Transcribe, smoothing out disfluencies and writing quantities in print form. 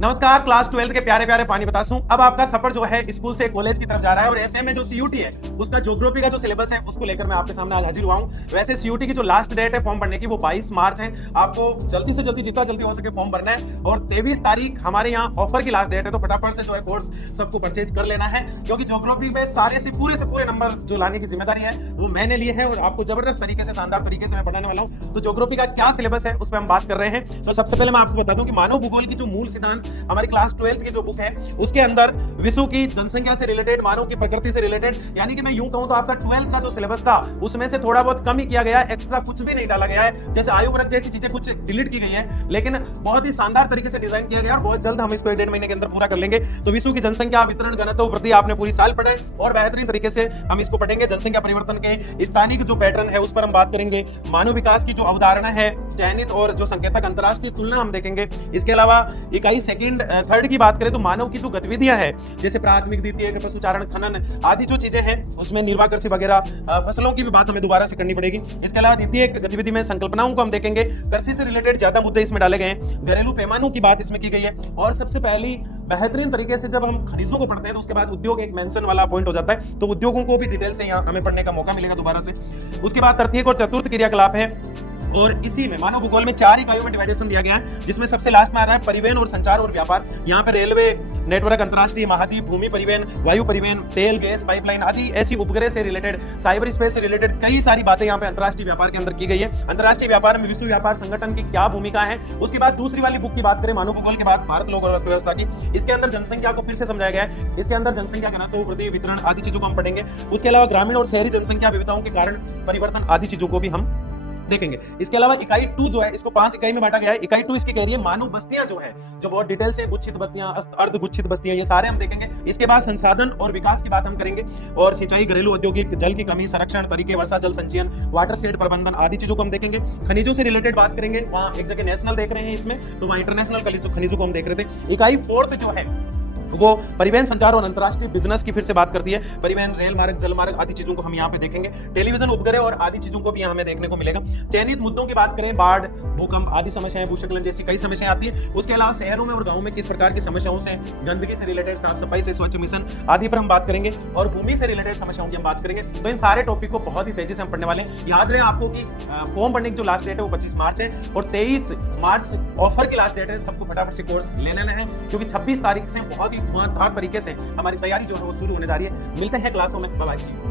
नमस्कार, क्लास 12 के प्यारे प्यारे पानी बतासू। अब आपका सफर जो है स्कूल से कॉलेज की तरफ जा रहा है और ऐसे में जो सीयूटी है उसका ज्योग्राफी का जो सिलेबस है उसको लेकर मैं आपके सामने आज हाजिर हुआ हूं। वैसे सीयूटी की जो लास्ट डेट है फॉर्म भरने की वो 22 मार्च है। आपको जल्दी से जल्दी जितना जल्दी हो सके फॉर्म भरना है और 23 तारीख हमारे यहाँ ऑफर की लास्ट डेट है, तो फटाफट से जो है कोर्स सबको परचेज कर लेना है, क्योंकि ज्योग्राफी में सारे से पूरे नंबर जो लाने की जिम्मेदारी है वो मैंने ली है और आपको जबरदस्त तरीके से, शानदार तरीके से मैं पढ़ाने वाला हूँ। तो ज्योग्राफी का क्या सिलेबस है उस पर हम बात कर रहे हैं। तो सबसे पहले मैं आपको बता दूं कि मानव भूगोल की जो मूल सिद्धांत हमारी क्लास 12 की जो बुक है उसके अंदर विश्व की जनसंख्या से रिलेटेड, मानव की प्रकृति से रिलेटेड, यानी कि मैं यूं कहूं तो आपका 12th का जो सिलेबस था उसमें से थोड़ा बहुत कम ही किया गया है, एक्स्ट्रा कुछ भी नहीं डाला गया है। जैसे आयु वर्ग जैसी चीजें कुछ डिलीट की गई है, लेकिन बहुत ही शानदार तरीके से डिजाइन किया गया और बहुत जल्द हम इसको 1.5 महीने के अंदर पूरा कर लेंगे। तो विश्व की जनसंख्या वितरण घनत्व वृद्धि आपने पूरी साल पढ़े और बेहतरीन तरीके से हम इसको पढ़ेंगे। जनसंख्या परिवर्तन के स्थानिक जो पैटर्न है उस पर हम बात करेंगे। मानव विकास की जो अवधारणा है, चयनित और जो संकेतक अंतरराष्ट्रीय तुलना हम देखेंगे। इसके अलावा इकाई सेकंड थर्ड की बात करें तो मानव की जो गतिविधियां हैं, जैसे प्राथमिक, द्वितीय, पशुचारण, खनन आदि जो चीजें हैं उसमें निर्वाह कृषि वगैरह, फसलों की भी बात हमें दोबारा से करनी पड़ेगी। इसके अलावा द्वितीय गतिविधि में संकल्पनाओं को हम देखेंगे। कृषि से रिलेटेड ज्यादा मुद्दे इसमें डाले गए हैं। घरेलू पैमानों की बात इसमें की गई है और सबसे पहली बेहतरीन तरीके से जब हम खनिजों को पढ़ते हैं तो उसके बाद उद्योग एक मेंशन वाला पॉइंट हो जाता है, तो उद्योगों को भी डिटेल से यहाँ हमें पढ़ने का मौका मिलेगा दोबारा से। उसके बाद तृतीयक और चतुर्थ क्रियाकलाप है और इसी में मानव भूगोल में 4 इकाइयों में डिवाइडेशन दिया गया है, जिसमें सबसे लास्ट में आ रहा है परिवहन और संचार और व्यापार। यहाँ पे रेलवे नेटवर्क, अंतरराष्ट्रीय महाद्वीप, भूमि परिवहन, वायु परिवहन, तेल गैस पाइपलाइन आदि ऐसी उपग्रह से रिलेटेड, साइबर स्पेस से रिलेटेड कई सारी बातें यहाँ पे अंतरराष्ट्रीय व्यापार के अंदर की गई है। अंतरराष्ट्रीय व्यापार में विश्व व्यापार संगठन की क्या भूमिका है। उसके बाद दूसरी वाली बुक की बात करें मानव भूगोल के बाद, भारत लोक और अर्थव्यवस्था की, इसके अंदर जनसंख्या को फिर से समझाया गया है। इसके अंदर जनसंख्या घनत्व, वृद्धि, वितरण आदि चीजों को हम पढ़ेंगे। उसके अलावा ग्रामीण और शहरी जनसंख्या विविधताओं के कारण परिवर्तन आदि चीजों को भी हम देखेंगे। इसके अलावा इकाई 2 जो है इसको 5 इकाई में बांटा गया है। इकाई 2 इसकी कह रही है मानव बस्तियां जो है, जो बहुत डिटेल से गुच्छित बस्तियां, अर्धगुच्छित बस्तियां, ये सारे हम देखेंगे। इसके बाद संसाधन और विकास की बात हम करेंगे और सिंचाई, घरेलू औद्योगिक, जल की कमी, संरक्षण तरीके, वर्षा जल संचयन, वाटर शेड प्रबंधन आदि चीजों को हम देखेंगे। खनिजों से रिलेटेड बात करेंगे, वहां एक जगह नेशनल देख रहे हैं इसमें, तो वहां इंटरनेशनल खनिजों को हम देख रहे थे। इकाई 4 जो है वो परिवहन, संचार और अंतरराष्ट्रीय बिजनेस की फिर से बात करती है। परिवहन, रेल मार्ग, जल मार्ग आदि चीजों को हम यहाँ पे देखेंगे। टेलीविजन उपग्रह और आदि चीजों को भी यहाँ हमें देखने को मिलेगा। चयनित मुद्दों की बात करें, बाढ़, भूकंप आदि समस्याएं, भूस्खलन जैसी कई समस्याएं आती है। उसके अलावा शहरों में और गाँव में किस प्रकार की समस्याओं से, गंदगी से रिलेटेड, साफ सफाई से, स्वच्छ मिशन आदि पर हम बात करेंगे और भूमि से रिलेटेड समस्याओं की हम बात करेंगे। तो इन सारे टॉपिक को बहुत ही तेजी से हम पढ़ने वाले हैं। याद रहे आपको कि फॉर्म भरने की जो लास्ट डेट है वो 25 मार्च है और 23 मार्च ऑफर की लास्ट डेट है। सबको फटाफट से कोर्स ले लेना है, क्योंकि 26 तारीख से बहुत ही धुआंधार तरीके से हमारी तैयारी जो है वो शुरू होने जा रही है। मिलते हैं क्लासों में, बाय बाय।